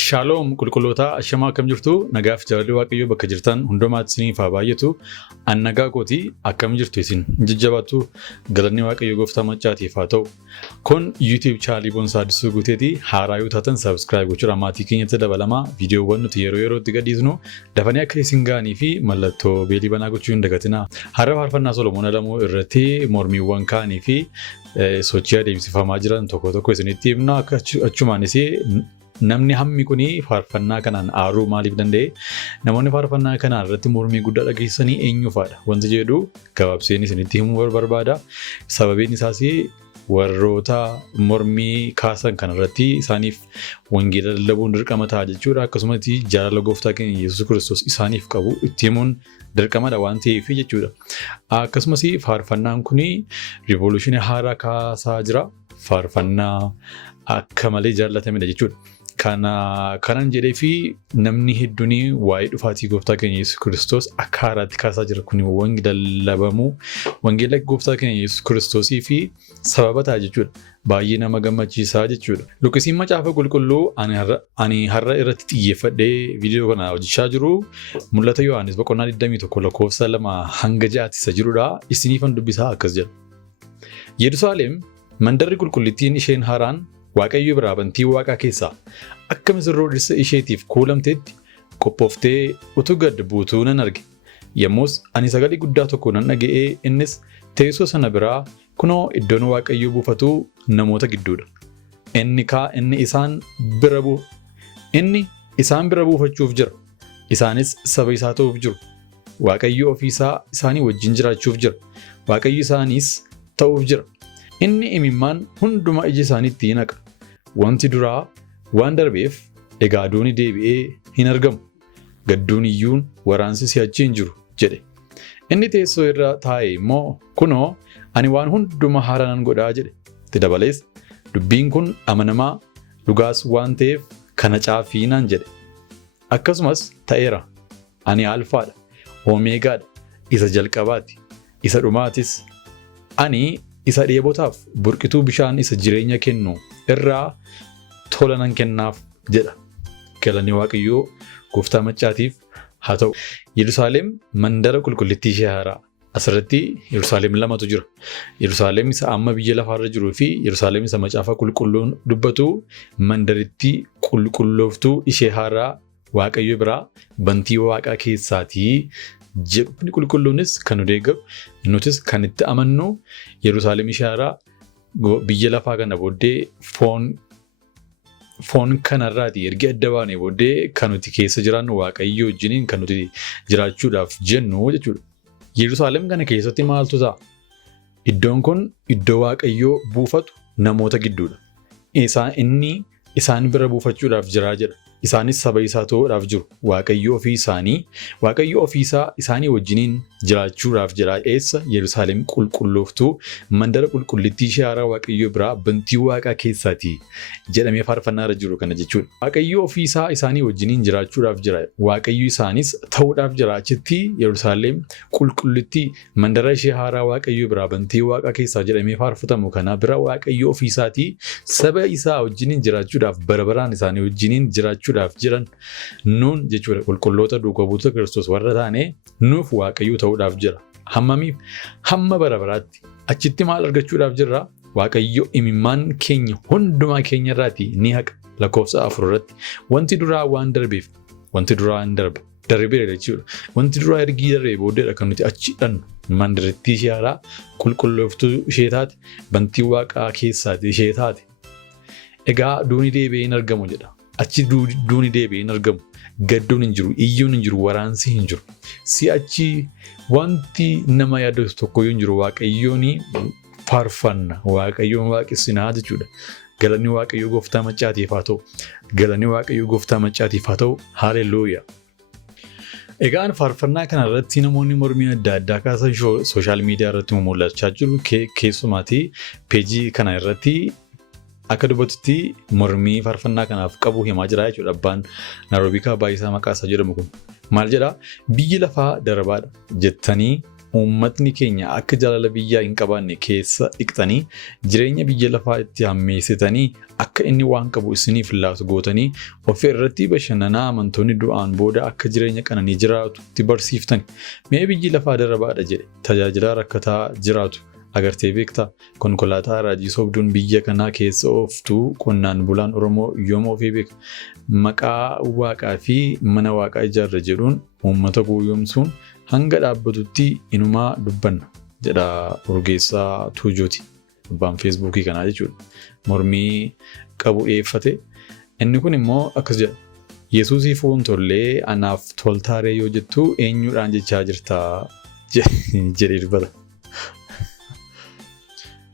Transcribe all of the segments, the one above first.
Shalom qulqulloota ashamaa akkam jirtu nagaaf jaalalli waaqayyoo bakka jirtan hundumaatti isiniif haa baay'atu an nagaa kooti akkam jirtu isin jajjabaattu galanni waaqayyoo gooftaa machaatiif haa ta'u kun YouTube chaalii Boonsaa Addisuu Guuteeti haaraa yoo taatan subscribe gochuudha maatii keenyatti dabalamaa viidiyoowwan nuti yeroo yerootti gadhiisnu dafanii akka isin ga'anii fi mallattoo beelii banaa gochuu hin dagatinaa. Har'a faarfannaa Solomoon Alemuu irratti mormiiwwan kaanii fi sochii adeemsifamaa jiran tokko tokko isinitti himna achumaanis namni hammi kuni faarfannaa kanaan aaruu maaliif danda'e namoonni faarfannaa kanaan irratti mormii guddaa dhageessanii eenyufaadha wanti jedhu gabaabseen isinitti himuu barbaada. Sababiin isaas warroota mormii kaasan kanarratti isaaniif wangeela lallabuun dirqama ta'a jechuudha. Akkasumas jaalala gooftaa keenya Yesuus Kiristoos isaaniif qabu itti himuun dirqamadha waan ta'eef jechuudha. Akkasumas faarfannaan kuni riivoluushinii haaraa kaasaa jira. Faarfannaa akka malee jaallatamedha jechuudha. Kanan jedhee fi namni hedduun waa'ee dhufaatii gooftaa keenya Yesuus Kiristoos akka haaraatti kaasaa jira. Kun wangeela lallabamuu wangeela gooftaa keenya Yesuus Kiristoosii fi sababa ta'a jechuudha. Baay'ee nama gammachiisaa jechuudha. Luqisiin macaafa qulqulluu ani har'a irratti xiyyeeffadhee viidiyoo kana hojjechaa jiru mul'ata Yohaannis boqonnaa 21 lakkoofsa 2 hanga 6 isa jirudha. Isiniifan dubbisaa akkas jedha. Yerusaalem mandarri qulqullittiin isheen haaraan Waaqayyo biraa bantii waaqaa keessaa akka misirroo dhirsa isheetiif kuulamteetti qophooftee utuu gad buutuu nan arge. Yommus ani sagalee guddaa tokko nan dhaga'ee innis teessoo sana biraa kunoo iddoon Waaqayyo buufatu namoota gidduudha. Inni isaan bira buufachuuf jira. Isaanis saba isaa ta'uuf jiru. Waaqayyo ofiisaa isaanii wajjin jiraachuuf jira. Waaqayyo isaaniis ta'uuf jira. Inni imimmaan hundumaa ija isaaniitti naqa. Wanti duraa waan darbeef egaa duuni deebi'ee hin argamu. Gadduun iyyuun waraansi si'achi hin jiru jedhe. Inni teessoo irra taa'e immoo kunoo ani waan hundumaa haaraa nan godhaa jedhe. Itti dabalees dubbiin kun amanamaa dhugaas waan ta'eef kana caafii naan jedhe. Akkasumas ta'eera. Ani alfaadha. Omeegaadha. Isa jalqabaati. Isa dhumaatis. Ani isa dheebotaaf burqituu bishaan isa jireenya kennu irraa tola nan kennaaf jedha. Galanni Waaqayyoo gooftaa machaatiif haa ta'u. Yerusaalem mandara qulqullittii ishee haaraa. Asirratti Yerusaalem lamatu jira. Yerusaalem isa amma biyya lafaarra jiruu fi Yerusaalem isa macaafa qulqulluun dubbatu mandarittii qulqullooftuu ishee haaraa Waaqayyo biraa bantii waaqaa keessaatii jedhu qulqulluunis kan nu deeggaru nutis kan itti amannu Yerusaalem ishee haaraa biyya lafaa kana booddee foon kanarraati ergi adda baanee booddee kan nuti keessa jiraannu Waaqayyo wajjiniin kan nuti jiraachuudhaaf jennu jechuudha. Yerusaalem kana keessatti maaltu ta'a? Iddoon kun iddoo Waaqayyoo buufatu namoota gidduudha. Inni isaan bira buufachuudhaaf jiraa jedha. Isaanis saba isaa ta'uudhaaf jiru. Waaqayyo ofiisaa isaanii wajjiniin jiraachuudhaaf jira. Eessa? Yerusaalem qulqullooftuu mandara qulqullittii ishee haaraa Waaqayyo biraa bantii waaqaa keessaati jedhamee faarfannaarra jiru kana jechuudha. Waaqayyo ofiisaa isaanii wajjiniin jiraachuudhaaf jira. Waaqayyo isaanis ta'uudhaaf jira. Achitti Yerusaalem qulqullittii mandara ishee haaraa Waaqayyo biraa bantii waaqaa keessaa jedhamee faarfatamu kana bira Waaqayyo ofiisaatii saba isaa wajjiniin jiraachuudhaaf barabaraan isaanii wajjiniin jiraachuu jiran nuun jechuudha. Qulqulloota duukaa buutota Kiristoos warra taane nuuf Waaqayyo ta'uudhaaf jira. Hammamiif? Hamma bara baraatti. Achitti maal argachuudhaaf jirra? Waaqayyo imimmaan keenya hundumaa keenya irraati ni haqa. Lakkoofsa 4 irratti wanti duraa waan darbeef wanti duraa hin darbeera jechuudha. Wanti duraa ergi darbee booddeedha kan nuti achi dhannu mandarittii ishee haaraa qulqullooftuu ishee taate bantii waaqaa keessaati ishee taate. Egaa duuni deebi'ee hin argamu jedha. Achi duuni deebi'ee hin argamu. Gadduun hin jiru, iyyuun hin jiru, waraansi hin jiru. Si'achi wanti nama yaadatu tokko hin jiru. Waaqayyoon faarfanna, Waaqayyoon waaqessinaa jechuudha. Galanni Waaqayyoo gooftaa machaatiif haa ta'u. Galanni Waaqayyoo gooftaa machaatiif haa ta'u. Haalelooyaa. Egaan faarfannaa kana irratti namoonni mormii adda addaa kaasan sooshaal miidiyaa irratti mul'achaa jiru. Keessumaatii peejii kana irratti akka dubbatutti mormii faarfannaa kanaaf qabu himaa jira jechuudha. Abbaan Naaroobii Kaabaa isaa maqaa isaa jedhamu kun maal jedhaa? Biyyi lafaa darbaadha jettanii uummatni keenya akka jaalala biyyaa hin qabaanne keessa dhiqxanii jireenya biyya lafaa itti hammeessitanii akka inni waan qabu isiniif laatu gootanii ofii irratti bashannanaa amantoonni du'aan booda akka jireenya qananii jiraatutti barsiiftani. Mee biyyi lafaa darabaadha jedhe tajaajilaa rakkataa jiraatu agartee beektaa? Konkolaataa raajii sobduun biyya kanaa keessa ooftuu qonnaan bulaan Oromoo yooma ofii beeka? Maqaa Waaqaa fi mana Waaqaa ijaarra jedhuun uummata gowwoomsuun hanga dhaabbatutti inumaa dubbanna jedha Urgeessaa Tuujooti. Abbaan Feesbuukii kanaa jechuudha. Mormii qabu dhiyeeffate. Inni kun immoo akkas jedha. Yesuusii fuun tollee anaaf toltaaree yoo jettu eenyuudhaan jechaa jirtaa jedhee dubbata.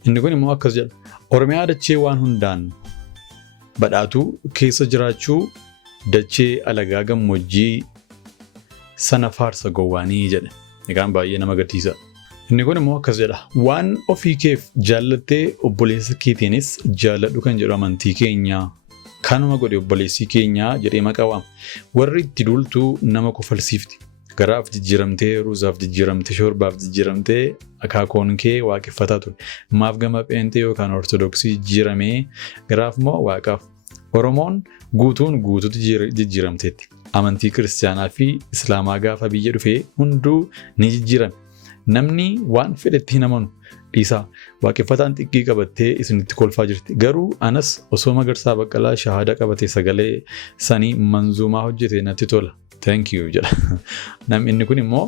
Inni kun immoo akkas jedha. Oromiyaa dachee waan hundaan badhaatu keessa jiraachuu dachee alagaa gammoojjii sana faarsa gowwaanii jedhe. Egaan baay'ee nama gadhiisa. Inni kun immoo akkas jedha. Waan ofii keef jaallattee obboleessa keetiinis jaalladhu kan jedhu amantii keenya. Kanuma godhe obboleessi keenya jedhee maqaa waama. Warri itti duultuu nama kofalsiifti. Garaaf jijjiiramtee, ruuzaaf jijjiiramtee, shorbaaf jijjiiramtee akaakoon kee waaqeffataa ture. Maaf gama pheenxee yookaan ortodoksii jijjiiramee garaaf moo waaqaaf. Oromoon guutuun guutuutti jijjiiramteetti. Amantii kiristaanaa fi islaamaa gaafa biyya dhufee hunduu ni jijjiirame. Namni waan fedhetti hin amanu dhiisaa waaqeffataan xiqqii qabattee isinitti kolfaa jirti. Garuu anas osoo Magarsaa Baqqalaa shahaada qabatee sagalee sanii manzuumaa hojjete natti tola. Thank you jedha. Namni kun immoo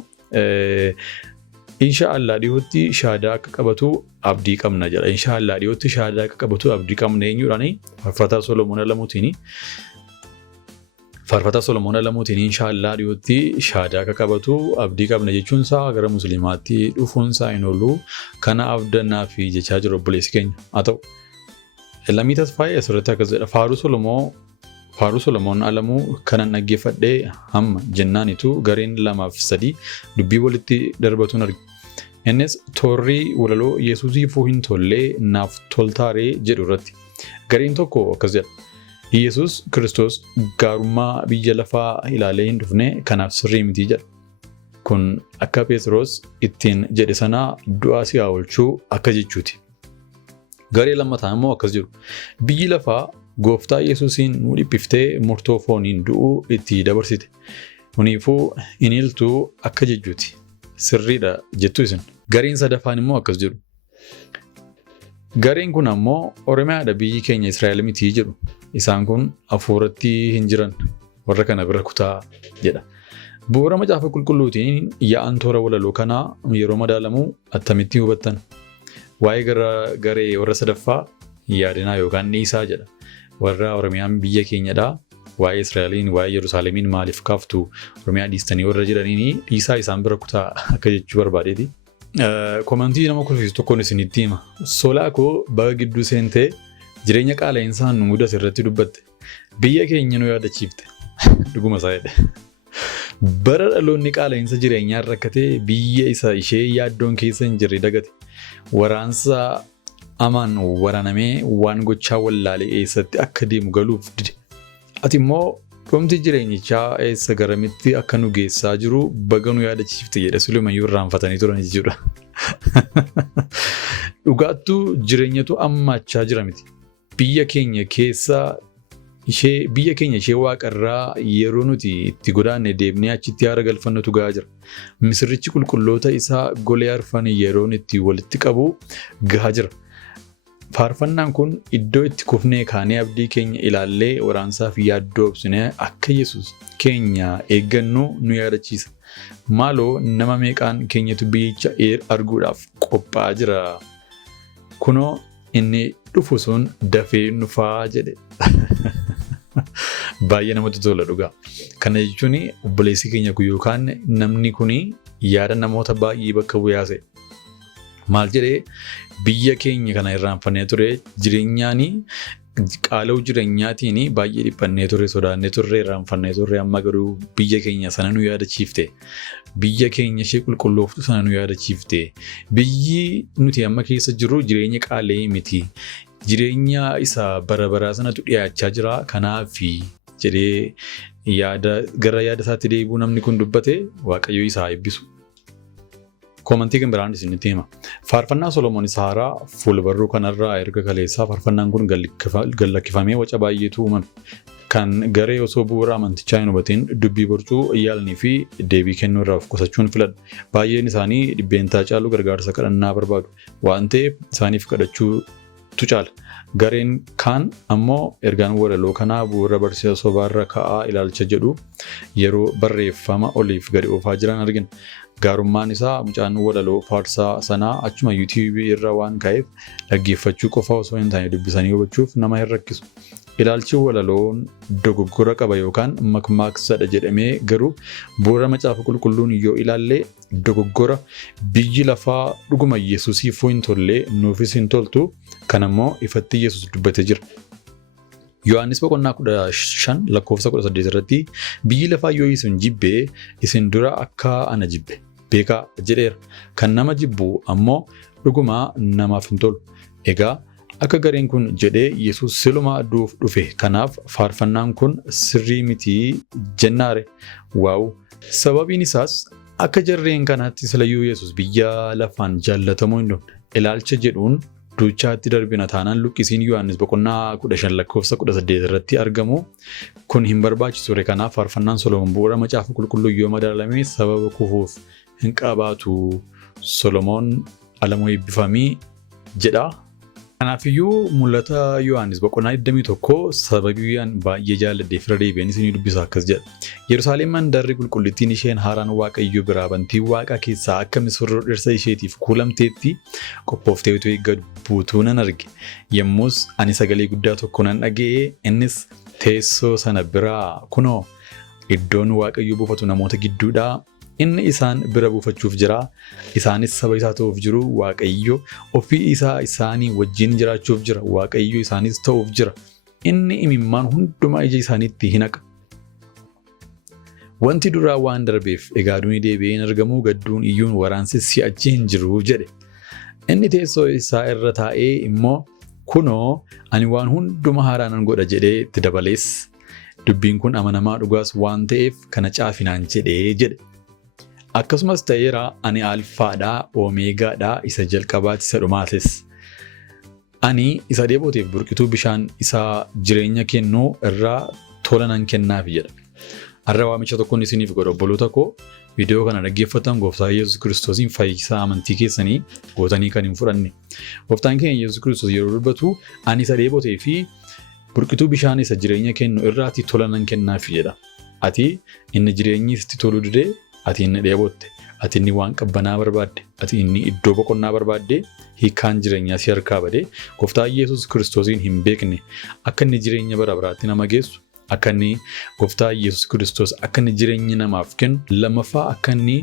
inshaallah dhiyootti shaadaa akka qabatu abdii qabna jedha. Inshaallah dhiyootti shaadaa akka qabatu abdii qabna eenyuudhaani? Faarfataa Solomoon Alamuutiini. Faarfataa Solomoon Alamuutiin inshaallah dhiyootti shaadaa akka qabatu abdii qabna jechuun isaa gara musliimaatti dhufuun isaa hin oolu kana abdannaa fi jechaa jiru obboleessi keenya. Haa ta'u lammii tasfaayee asirratti akkas jedha. Faaruu Solomoon Alamuu kanan dhaggeeffadhee hamma jennaanitu gareen 2-3 dubbii walitti darbatuun arge. Innis toorrii walaloo Yesuusiifuu hin tollee naaf toltaaree jedhu irratti. Gareen tokko akkas jedha. Yesus Kiristoos gaarummaa biyya lafaa ilaalee hin dhufne kanaaf sirrii miti jedha. Kun akka Phexros ittiin jedhe sanaa du'aa si oolchuu akka jechuuti. Garee lammataa immoo akkas jiru. Biyyi lafaa Gooftaa Yesuusiin nu dhiphiftee murtoo fooniin du'uu itti dabarsite. Kuniifuu iniltuu akka jechuuti. Sirriidha jettu isin. Gareen sadaffaan immoo akkas jiru. Gareen kun ammoo Oromiyaadha biyyi keenya Israa'el miti jedhu. Isaan kun hafuuratti hin jiran warra kana bira kutaa jedha. Bu'uura macaafa qulqulluutiin yaa'an toora walaloo kanaa yeroo madaalamu attamitti hubattan. Waa'ee garee warra sadaffaa yaadinaa yookaan dhiisaa jedha. Warra Oromiyaan biyya keenyadha. Waa'ee Israa'eliin, waa'ee Yerusaalemiin maaliif kaaftu? Oromiyaa dhiistanii warra jedhaniin dhiisaa isaan bira kutaa akka jechuu barbaadeeti. Komantii nama kolfiisu tokkoon isinitti hima. Solaa koo baga gidduu seentee jireenya qaala'insaa nu mudate irratti dubbatte. Biyya keenya nu yaadachiifte. Dhuguma isaa jedhe. Bara dhaloonni qaala'insa jireenyaa rakkatee biyya isa ishee yaaddoon keessa hin jirre dagate. Waraansa amaan waraanamee waan gochaa wallaalee eessatti akka deemu galuuf dide. Ati immoo dhumti jireenyichaa eessa garamitti akka nu geessaa jiru baga nu yaadachiifte jedhe Sulumayyuu irraanfatanii turan jechuudha. Dhugaattuu jireenyatu ammaachaa jira miti. Biyya keenya ishee waaqarraa yeroo nuti itti godaanne deebnee achitti haara galfannutu gahaa jira. Misirrichi qulqulloota isaa golee arfan yeroo itti walitti qabu gahaa jira. Faarfannaan kun iddoo itti kufnee kaanee abdii keenya ilaallee waraansaaf yaaddoo obsinee akka Yesuus keenya eeggannu nu yaadachiisa. Maaloo nama meeqaan keenyatu biyyicha arguudhaaf qophaa'aa jira. Kunoo inni dhufu sun dafee nufaa jedhe. Baay'ee namatti tola dhugaa. Kana jechuun obboleessi keenya kun yookaan namni kun yaada namoota baay'ee bakka bu'aase. Maal jedhee biyya keenya kana irraanfannee ture jireenyaan qaala'uu jireenyaatiin baay'ee dhiphannee ture sodaannee turre irraanfannee turre amma garuu biyya keenya sana nu yaadachiifte. Biyya keenya ishee qulqullooftu sana nu yaadachiifte. Biyyi nuti amma keessa jirru jireenya qaala'ii miti. Jireenya isa bara baraa sanatu dhiyaachaa jira. Kanaaf jedhee gara yaada isaatti deebi'uu namni kun dubbate Waaqayyo isaa eebbisu. Komantii kan biraan isinitti hima. Faarfannaa Solomoon isa haaraa fuulbarruu kanarraa erga kaleessaa faarfannaan kun gallakkifamee waca baay'eetu uumame. Kan garee osoo bu'uura amantichaa hin hubatiin dubbii borcuu yaalanii fi deebii kennuu irraa of qusachuun filadha. Baay'een isaanii dhibbeentaa caalu gargaarsa kadhannaa barbaadu. Waan ta'eef isaaniif kadhachuutu caala. Gareen kaan ammoo ergaan walaloo kanaa bu'uura barsiisa sobaarra ka'aa ilaalcha jedhu yeroo barreeffama oliif gadi oofaa jiran argina. Gaarummaan isaa mucaan walaloo faarsaa sanaa achuma YouTube irra waan ka'eef dhaggeeffachuu qofa osoo hin taane dubbisanii hubachuuf nama hin rakkisu. Ilaalchi walaloon dogoggora qaba yookaan makmaaksadha jedhamee garuu bu'uura macaafa qulqulluun yoo ilaalle dogoggora biyyi lafaa dhuguma Yesuusiif hin tolle nuufis hin toltu kan ammoo ifatti Yesuus dubbatee jira. Yohaannis boqonnaa 15 lakkoofsa 18 irratti biyyi lafaa yoo isin jibbe isin dura akka ana jibbe beekaa jedheera. Kan nama jibbu ammoo dhuguma namaaf hin tolu. Egaa akka gareen kun jedhee Yesuus silumaa duuf dhufe kanaaf faarfannaan kun sirrii mitii jennaare. Waaw! Sababiin isaas akka jarreen kanaatti silayyuu Yesuus biyya lafaan jaallatamoo hin dhufne ilaalcha jedhuun duuchaatti darbina taanaan luqqisiin Yohaannis boqonnaa 15 lakkoofsa 18 irratti argamu kun hin barbaachisu ture. Kanaaf faarfannaan Solomoon bu'uura macaafa qulqulluu yoo madaalame sababa kufuuf hin qabaatu. Solomoon Alemu eebbifamii jedha. Kanaafiyyuu mul'ata Yohaannis boqonnaa 21 sababii baay'ee jaalladheef irra deebi'anii isinii dubbisa akkas jedha. Yerusaalem mandarri qulqullittiin isheen haaraan Waaqayyo biraa bantii Waaqa keessaa akka misirroo dhirsa isheetiif kuulamteetti qophooftee utuu gad buutuu nan arge. Yommus ani sagalee guddaa tokko nan dhaga'e innis teessoo sana biraa kunoo iddoon Waaqayyo buufatu namoota gidduudhaa. Inni isaan bira buufachuuf jira. Isaanis saba isaa ta'uuf jiru. Waaqayyo ofii isaa isaanii wajjin jiraachuuf jira. Waaqayyo isaanis ta'uuf jira. Inni imimmaan hundumaa ija isaaniitti hin haqa. Wanti duraa waan darbeef egaa duuni deebi'ee hin argamu gadduun iyyuun waraansi si'achi hin jiru jedhe. Inni teessoo isaa irra taa'ee immoo kunoo ani waan hundumaa haaraa nan godha jedhee itti dabalees. Dubbiin kun amanamaa dhugaas waan ta'eef kana caafinaan jedhee jedhe. Akkasumas ta'eera ani alfaadhaa oomeegaadhaa isa jalqabaati isa dhumaates. Ani isa dheeboteef burqituu bishaan isaa jireenya kennuu irraa tola nan kennaaf jedha. Har'a waamicha tokkoon isiniif godha obboloota koo viidiyoo kana dhaggeeffatan Gooftaa Yesuus Kiristoosiin fayyisaa amantii keessanii gootanii kan hin fudhanne. Gooftaan keenya Yesuus Kiristoos yeroo dubbatu ani isa dheebotee fi burqituu bishaan isa jireenya kennu irraati tola nan kennaaf jedha. Ati inni jireenyi sitti toluu didee ati inni dheebotte, ati inni waan qabbanaa barbaadde, ati inni iddoo boqonnaa barbaadde hiikaan jireenyaa si harkaa badee Gooftaa Yesuus Kiristoosiin hin beekne akka inni jireenya bara baraatti nama geessu, akka inni Gooftaa Yesuus Kiristoos akka inni jireenya namaaf kennu, lammaffaa akka inni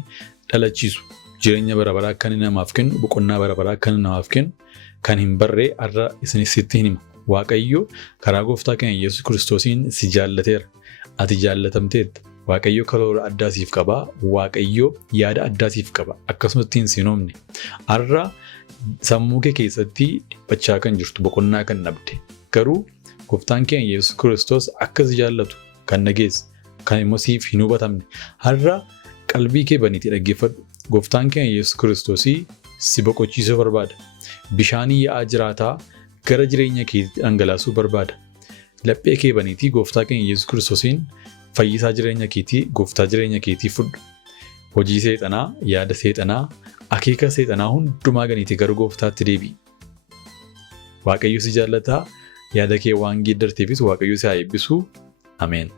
dhalachiisu, jireenya bara baraa akka inni namaaf kennu, boqonnaa bara baraa akka inni namaaf kennu kan hin barree har'a isinitti hima. Waaqayyo karaa Gooftaa keenya Yesuus Kiristoosiin si jaallateera. Ati jaallatamteetta. Waaqayyo karoora addaa siif qaba. Waaqayyo yaada addaa siif qaba. Akkasumas ittiin siinoomne. Har'a sammuu kee keessatti dhiphachaa kan jirtu boqonnaa kan dhabde. Garuu Gooftaan keenya Yesuus Kiristoos akka si jaallatu kan dhageesse kan immoo siif hin hubatamne. Har'a qalbii kee baniitii dhaggeeffadhu. Gooftaan keenya Yesuus Kiristoosii si boqochiisuu barbaada. Bishaanii yaa'aa jiraataa gara jireenya keetti dhangalaasuu barbaada. Laphee kee baniitii Gooftaa keenya Yesuus Kiristoosiin fayyisaa jireenya keetii Gooftaa jireenya keetii fudhu. Hojii seexanaa, yaada seexanaa, akeeka seexanaa hundumaa ganiitii gara Gooftaatti deebi'i. Waaqayyo si jaallataa, yaada kee waan geeddarteefis Waaqayyo si haa eebbisu. Ameen.